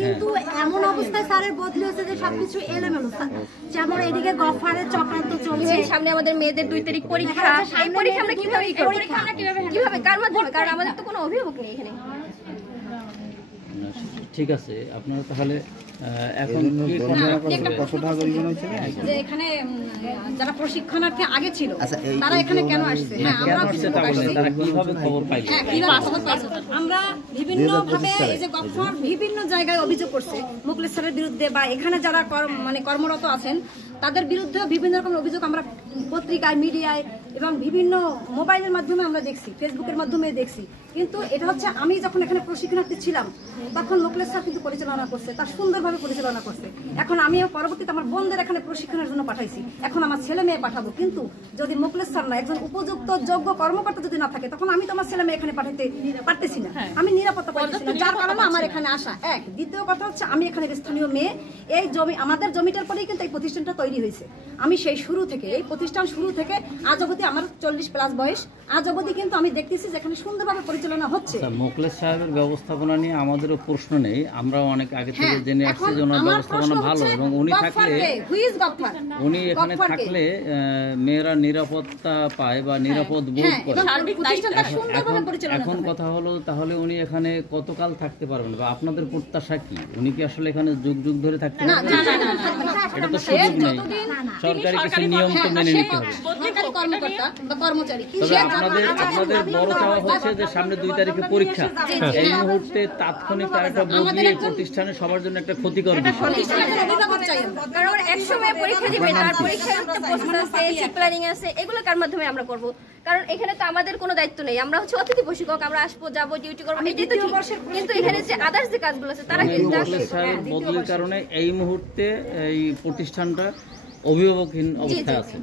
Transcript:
কিন্তু এমন অবস্থায় স্যারের বদলি হয়েছে যে সবকিছু এলোমেলো। যেমন এদিকে গফারের চক্রান্ত চলছে, সামনে আমাদের মেয়েদের 2 তারিখ পরীক্ষা। এই পরীক্ষা আমরা কিভাবে কার মাধ্যমে, কারণ আমাদের তো কোনো অভিভাবক নেই এখানে। ঠিক আছে, আপনারা তাহলে এখন যে এখানে যারা প্রশিক্ষণার্থী আগে ছিল তারা এখানে কেন আসছে? হ্যাঁ, আমরা বিভিন্ন ভাবে এই যে গফর বিভিন্ন জায়গায় অভিযোগ করছে মুখলেস স্যারের বিরুদ্ধে, বা এখানে যারা কর্মরত আছেন তাদের বিরুদ্ধে বিভিন্ন রকম অভিযোগ আমরা পত্রিকায়, মিডিয়ায় এবং বিভিন্ন মোবাইলের মাধ্যমে আমরা দেখছি, ফেসবুকের মাধ্যমে দেখছি। কিন্তু এটা হচ্ছে আমি যখন এখানে প্রশিক্ষণার্থী ছিলাম তখন মুখলেস স্যার কিন্তু পরিচালনা করছে, তার সুন্দরভাবে পরিচালনা করছে। এখন আমি পরবর্তীতে আমার বোনদের এখানে প্রশিক্ষণের জন্য পাঠাইছি, এখন আমার ছেলে মেয়ে পাঠাবো। কিন্তু যদি মুখলেস স্যার না, একজন উপযুক্ত যোগ্য কর্মকর্তা যদি না থাকে, তখন আমি তো আমার ছেলে মেয়ে এখানে পাঠাইতে পারতেছি না, আমি নিরাপত্তা পাইতেছি না, যার কারণে আমার এখানে আসা। এক, দ্বিতীয় কথা হচ্ছে আমি এখানে স্থানীয় মেয়ে, এই জমি আমাদের জমিটার পরেই কিন্তু এই প্রতিষ্ঠানটা তৈরি হয়েছে। আমি সেই শুরু থেকে, এই প্রতিষ্ঠান শুরু থেকে আজ অবধি, আমার 40+ বয়স, আজ অবধি কিন্তু আমি দেখতেছি যে এখানে সুন্দরভাবে পরিচালনা হচ্ছে। মুখলেস সাহেবের ব্যবস্থাপনা নিয়ে আমাদেরও প্রশ্ন নেই, আমরা অনেক আগে থেকে জেনে আসছি যে ওনার ব্যবস্থাপনা ভালো, এবং উনি এখানে থাকলে মেয়েরা নিরাপত্তা পায় বা নিরাপদ বোধ করে। এখন কথা হলো, তাহলে উনি এখানে কতকাল থাকতে পারবেন বা আপনাদের প্রত্যাশা কি? উনি কি আসলে এখানে যুগ যুগ ধরে থাকতে পারবেন? এটা তো সুযোগ নেই, সরকারি কিছু নিয়ম তো মেনে নিতে হবে। তবে আপনাদের বড় চাওয়া হচ্ছে যে সামনে 2 তারিখে পরীক্ষা, এই মুহূর্তে তাৎক্ষণিক তার একটা বদলি এই প্রতিষ্ঠানে সবার জন্য একটা ক্ষতিকর বিষয়। কারণ একসময় পরীক্ষা দিবে, তার পরীক্ষার প্রসেস আছে, প্ল্যানিং আছে, এগুলো কার মাধ্যমে আমরা করব? কারণ এখানে তো আমাদের কোনো দায়িত্ব নেই, আমরা হচ্ছে অতিথি প্রশিক্ষক, আমরা আসবো, যাবো, ডিউটি করবো, এটাই তো ঠিক। কিন্তু এখানে যে আদার্স যে কাজগুলো আছে তারা বদলির কারণে এই মুহূর্তে এই প্রতিষ্ঠানটা অভিভাবকহীন অবস্থায় আছে।